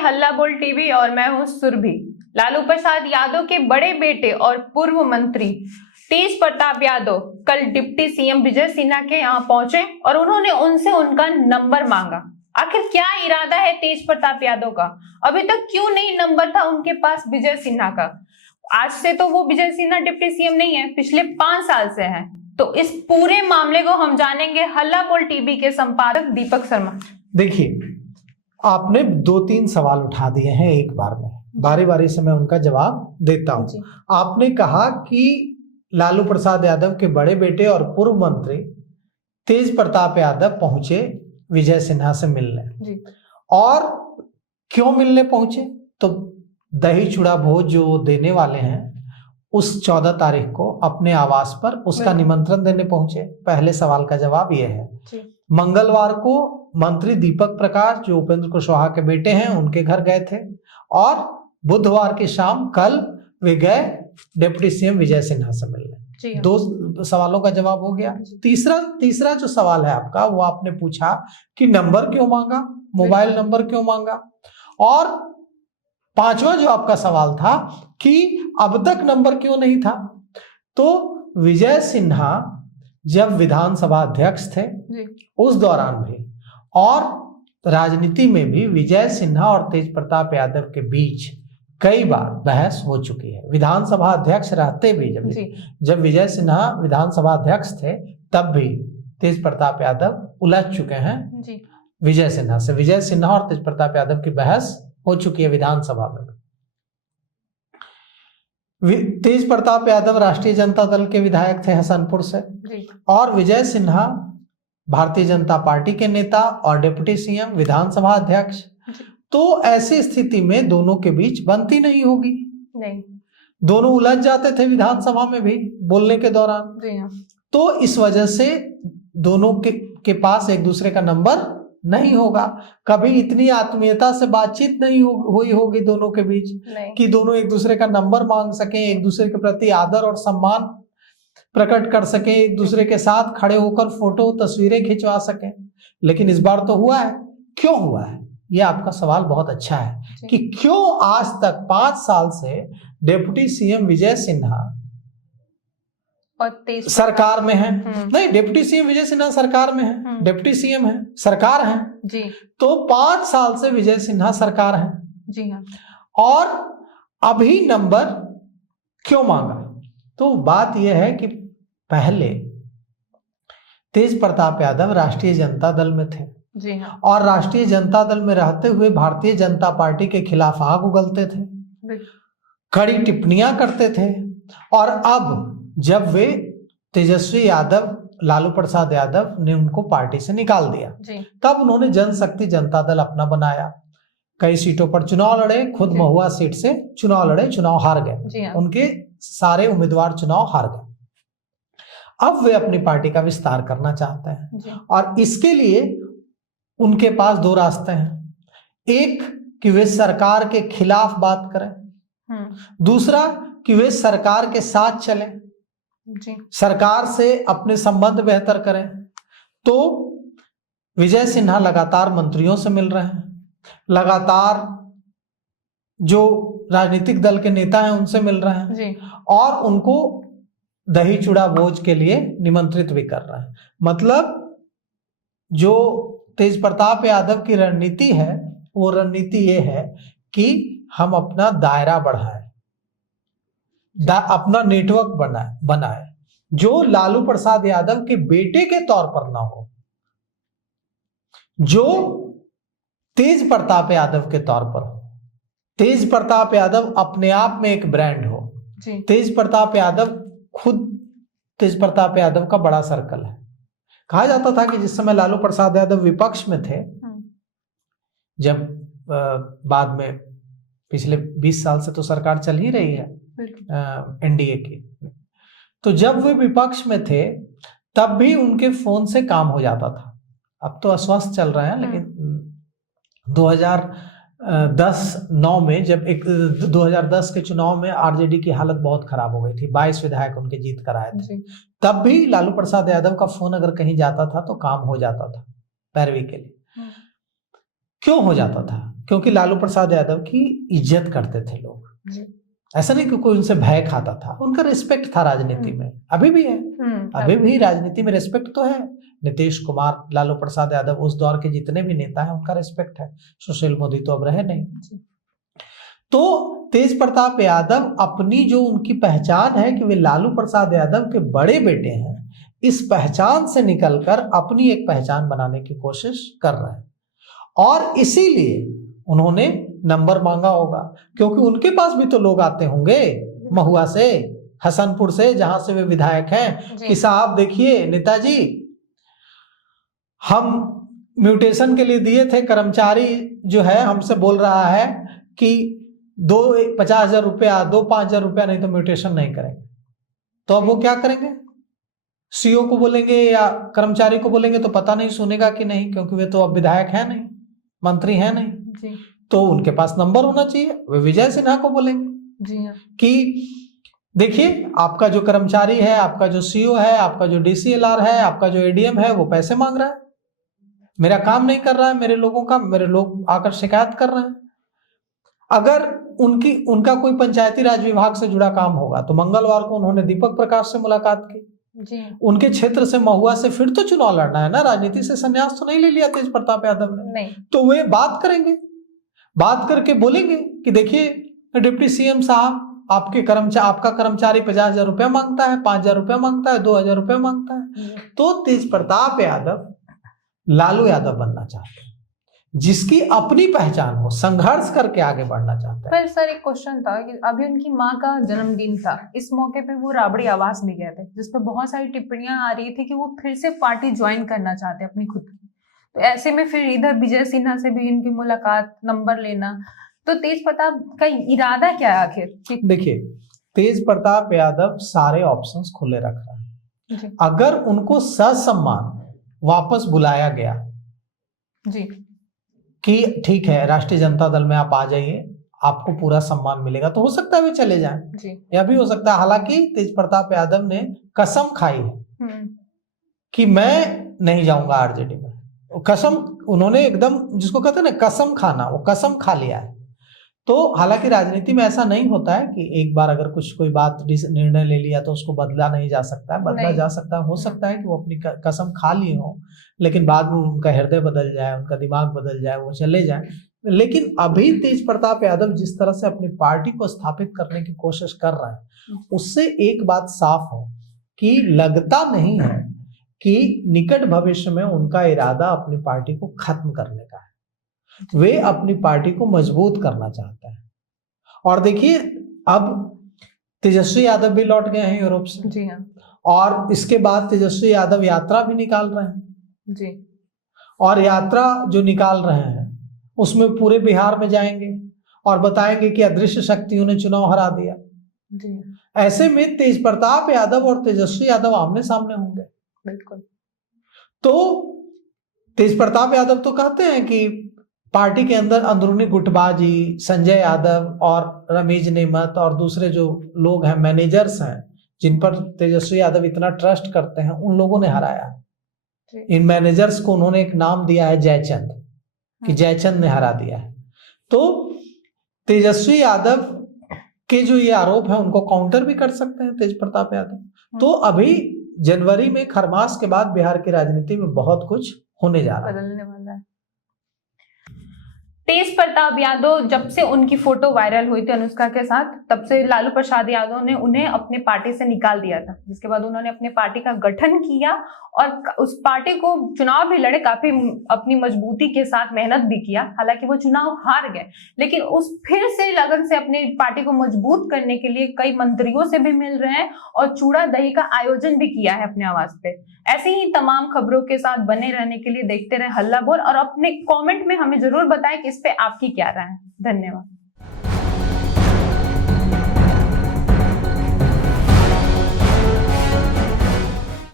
हल्ला बोल टीवी और मैं हूं सुरभि। लालू प्रसाद यादव के बड़े बेटे और पूर्व मंत्री तेज प्रताप यादव कल डिप्टी सीएम विजय सिन्हा के यहाँ पहुंचे और उन्होंने उनसे उनका नंबर मांगा। आखिर क्या इरादा है तेज प्रताप यादव का? अभी तक क्यों नहीं नंबर था उनके पास विजय सिन्हा का? आज से तो वो विजय सिन्हा डिप्टी सीएम नहीं है, पिछले 5 साल से हैं। तो इस पूरे मामले को हम जानेंगे हल्ला बोल टीवी के संपादक दीपक शर्मा। देखिए, आपने 2-3 सवाल उठा दिए हैं एक बार में, बारी बारी से मैं उनका जवाब देता हूं। आपने कहा कि लालू प्रसाद यादव के बड़े बेटे और पूर्व मंत्री तेज प्रताप यादव पहुंचे विजय सिन्हा से मिलने। और क्यों मिलने पहुंचे? तो दही चूड़ा भोज जो देने वाले हैं उस 14 तारीख को अपने आवास पर उसका निमंत्रण देने पहुंचे। पहले सवाल का जवाब यह है। मंगलवार को मंत्री दीपक प्रकाश जो उपेंद्र कुशवाहा के बेटे हैं उनके घर गए थे और बुधवार की शाम कल वे गए डिप्टी सीएम विजय सिन्हा से मिलने। 2 सवालों का जवाब हो गया। तीसरा जो सवाल है आपका, वो आपने पूछा कि नंबर क्यों मांगा, मोबाइल नंबर क्यों मांगा। और 5वां जो आपका सवाल था कि अब तक नंबर क्यों नहीं था। तो विजय सिन्हा जब विधानसभा अध्यक्ष थे उस दौरान भी और राजनीति में भी विजय सिन्हा और तेज प्रताप यादव के बीच कई बार बहस हो चुकी है। विधानसभा अध्यक्ष रहते भी जब विजय सिन्हा विधानसभा अध्यक्ष थे तब भी तेज प्रताप यादव उलझ चुके हैं विजय सिन्हा से। विजय सिन्हा और तेज प्रताप यादव की बहस हो चुकी है विधानसभा में। तेज प्रताप यादव राष्ट्रीय जनता दल के विधायक थे हसनपुर से और विजय सिन्हा भारतीय जनता पार्टी के नेता और डिप्टी सीएम विधानसभा अध्यक्ष। तो ऐसी स्थिति में दोनों के बीच बनती नहीं होगी। दोनों उलझ जाते थे विधानसभा में भी बोलने के दौरान। तो इस वजह से दोनों के पास एक दूसरे का नंबर नहीं होगा। कभी इतनी आत्मीयता से बातचीत नहीं हुई होगी दोनों के बीच कि दोनों एक दूसरे का नंबर मांग सकें, एक दूसरे के प्रति आदर और सम्मान प्रकट कर सकें, एक दूसरे के साथ खड़े होकर फोटो तस्वीरें खिंचवा सकें। लेकिन इस बार तो हुआ है। क्यों हुआ है? यह आपका सवाल बहुत अच्छा है कि क्यों आज तक 5 साल से डिप्टी सीएम विजय सिन्हा सरकार में है। नहीं, डिप्टी सीएम विजय सिन्हा सरकार में है, डिप्टी सीएम है, सरकार है जी। तो 5 साल से विजय सिन्हा सरकार है जी हाँ। और अभी नंबर क्यों मांगा? तो बात यह है कि पहले तेज प्रताप यादव राष्ट्रीय जनता दल में थे जी हाँ। और राष्ट्रीय जनता दल में रहते हुए भारतीय जनता पार्टी के खिलाफ आग उगलते थे, कड़ी टिप्पणियां करते थे। और अब जब वे तेजस्वी यादव लालू प्रसाद यादव ने उनको पार्टी से निकाल दिया तब उन्होंने जनशक्ति जनता दल अपना बनाया। कई सीटों पर चुनाव लड़े, खुद महुआ सीट से चुनाव लड़े, चुनाव हार गए। उनके सारे उम्मीदवार चुनाव हार गए। अब वे अपनी पार्टी का विस्तार करना चाहते हैं और इसके लिए उनके पास 2 रास्ते हैं। एक कि वे सरकार के खिलाफ बात करें, दूसरा कि वे सरकार के साथ चलें, सरकार से अपने संबंध बेहतर करें। तो विजय सिन्हा लगातार मंत्रियों से मिल रहे हैं, लगातार जो राजनीतिक दल के नेता हैं उनसे मिल रहे हैं और उनको दही चूड़ा भोज के लिए निमंत्रित भी कर रहे हैं। मतलब जो तेज प्रताप यादव की रणनीति है वो रणनीति ये है कि हम अपना दायरा बढ़ाएं, अपना नेटवर्क बनाए जो लालू प्रसाद यादव के बेटे के तौर पर ना हो, जो तेज प्रताप यादव के तौर पर हो। तेज प्रताप यादव अपने आप में एक ब्रांड हो। तेज प्रताप यादव खुद तेज प्रताप यादव का बड़ा सर्कल है। कहा जाता था कि जिस समय लालू प्रसाद यादव विपक्ष में थे, जब बाद में पिछले 20 साल से तो सरकार चल ही रही है एनडीए की, तो जब वे विपक्ष में थे तब भी उनके फोन से काम हो जाता था। अब तो अस्वस्थ चल रहे हैं, लेकिन 2010-9 में जब 2010 के चुनाव में आरजेडी की हालत बहुत खराब हो गई थी, 22 विधायक उनके जीत कर आए थे, तब भी लालू प्रसाद यादव का फोन अगर कहीं जाता था तो काम हो जाता था पैरवी के लिए। क्यों हो जाता था? क्योंकि लालू प्रसाद यादव की इज्जत करते थे लोग। ऐसा नहीं कि कोई उनसे भय खाता था, उनका रिस्पेक्ट था राजनीति में, अभी भी है। अभी भी राजनीति में रिस्पेक्ट तो है। नीतीश कुमार, लालू प्रसाद यादव, उस दौर के जितने भी नेता हैं उनका रिस्पेक्ट है। सुशील मोदी तो अब रहे नहीं। तो तेज प्रताप यादव अपनी जो उनकी पहचान है कि वे लालू प्रसाद यादव के बड़े बेटे हैं, इस पहचान से निकलकर अपनी एक पहचान बनाने की कोशिश कर रहे हैं, और इसीलिए उन्होंने नंबर मांगा होगा, क्योंकि उनके पास भी तो लोग आते होंगे महुआ से, हसनपुर से, जहां से वे विधायक हैं, कि साहब देखिए नेताजी, हम म्यूटेशन के लिए दिए थे, कर्मचारी जो है हमसे बोल रहा है कि 50,000 रुपया दो, 5,000 रुपया, नहीं तो म्यूटेशन नहीं करेंगे। तो अब वो क्या करेंगे? सीओ को बोलेंगे या कर्मचारी को बोलेंगे तो पता नहीं सुनेगा कि नहीं, क्योंकि वे तो अब विधायक है नहीं, मंत्री है नहीं जी। तो उनके पास नंबर होना चाहिए, वे विजय सिन्हा को बोलेंगे जी कि देखिए आपका जो कर्मचारी है, आपका जो सीओ है, आपका जो डीसीएलआर है, आपका जो एडीएम है, वो पैसे मांग रहा है, मेरा काम नहीं कर रहा है, मेरे लोग आकर शिकायत कर रहे हैं। अगर उनका कोई पंचायती राज विभाग से जुड़ा काम होगा तो मंगलवार को उन्होंने दीपक प्रकाश से मुलाकात की जी। उनके क्षेत्र से, महुआ से फिर तो चुनाव लड़ना है ना, राजनीति से संन्यास तो नहीं ले लिया तेज प्रताप यादव ने नहीं। तो वे बात करेंगे, बात करके बोलेंगे कि देखिए डिप्टी सीएम साहब, आपका कर्मचारी 50,000 रुपया मांगता है, 5,000 रुपया मांगता है, 2,000 रुपया मांगता है। तो तेज प्रताप यादव लालू यादव बनना चाहते हैं, जिसकी अपनी पहचान हो, संघर्ष करके आगे बढ़ना चाहते हैं। पर सर एक क्वेश्चन था कि अभी उनकी माँ का जन्मदिन था, इस मौके पे वो राबड़ी आवास में गए थे, जिसपे बहुत सारी टिप्पणियां आ रही थी कि वो फिर से पार्टी ज्वाइन करना चाहते हैं अपनी खुद की। तो ऐसे में फिर इधर विजय सिन्हा से भी इनकी मुलाकात, नंबर लेना, तो तेज प्रताप का इरादा क्या है आखिर? देखिए, तेज प्रताप यादव सारे ऑप्शंस खुले रख रहे हैं। अगर उनको ससम्मान वापस बुलाया गया जी कि ठीक है राष्ट्रीय जनता दल में आप आ जाइए, आपको पूरा सम्मान मिलेगा, तो हो सकता है वे चले जाएं जी। या भी हो सकता है, हालांकि तेज प्रताप यादव ने कसम खाई है कि मैं नहीं जाऊंगा आरजेडी में। कसम उन्होंने एकदम, जिसको कहते हैं ना कसम खाना, वो कसम खा लिया है। तो हालांकि राजनीति में ऐसा नहीं होता है कि एक बार अगर कोई बात निर्णय ले लिया तो उसको बदला नहीं जा सकता है, बदला जा सकता है। हो सकता है कि वो अपनी कसम खा लिए हो, लेकिन बाद में उनका हृदय बदल जाए, उनका दिमाग बदल जाए, वो चले जाए। लेकिन अभी तेज प्रताप यादव जिस तरह से अपनी पार्टी को स्थापित करने की कोशिश कर रहे हैं, उससे एक बात साफ है कि लगता नहीं है कि निकट भविष्य में उनका इरादा अपनी पार्टी को खत्म करने का है। वे अपनी पार्टी को मजबूत करना चाहते हैं। और देखिए, अब तेजस्वी यादव भी लौट गए हैं यूरोप से जी हाँ। और इसके बाद तेजस्वी यादव यात्रा भी निकाल रहे हैं जी। और यात्रा जो निकाल रहे हैं उसमें पूरे बिहार में जाएंगे और बताएंगे कि अदृश्य शक्तियों ने चुनाव हरा दिया जी। ऐसे में तेज प्रताप यादव और तेजस्वी यादव आमने सामने होंगे। बिल्कुल। तो तेज प्रताप यादव तो कहते हैं कि पार्टी के अंदर अंदरूनी गुटबाजी, संजय यादव और रमेश नेमत और दूसरे जो लोग हैं, मैनेजर्स हैं, जिन पर तेजस्वी यादव इतना ट्रस्ट करते हैं, उन लोगों ने हराया। इन मैनेजर्स को उन्होंने एक नाम दिया है जयचंद, कि जयचंद ने हरा दिया है। तो तेजस्वी यादव के जो ये आरोप है उनको काउंटर भी कर सकते हैं तेज प्रताप यादव। तो अभी जनवरी में, खरमास के बाद बिहार की राजनीति में बहुत कुछ होने जा रहा है, बदलने वाला है। तेज प्रताप यादव, जब से उनकी फोटो वायरल हुई थी अनुष्का के साथ, तब से लालू प्रसाद यादव ने उन्हें अपने पार्टी से निकाल दिया था, जिसके बाद उन्होंने अपने पार्टी का गठन किया और उस पार्टी को चुनाव भी लड़े, काफी अपनी मजबूती के साथ मेहनत भी किया। हालांकि वो चुनाव हार गए, लेकिन उस फिर से लगन से अपनी पार्टी को मजबूत करने के लिए कई मंत्रियों से भी मिल रहे हैं और चूड़ा दही का आयोजन भी किया है अपने आवास पे। ऐसी ही तमाम खबरों के साथ बने रहने के लिए देखते रहे हल्ला बोल, और अपने कमेंट में हमें जरूर बताएं कि इस पे आपकी क्या राय है। धन्यवाद।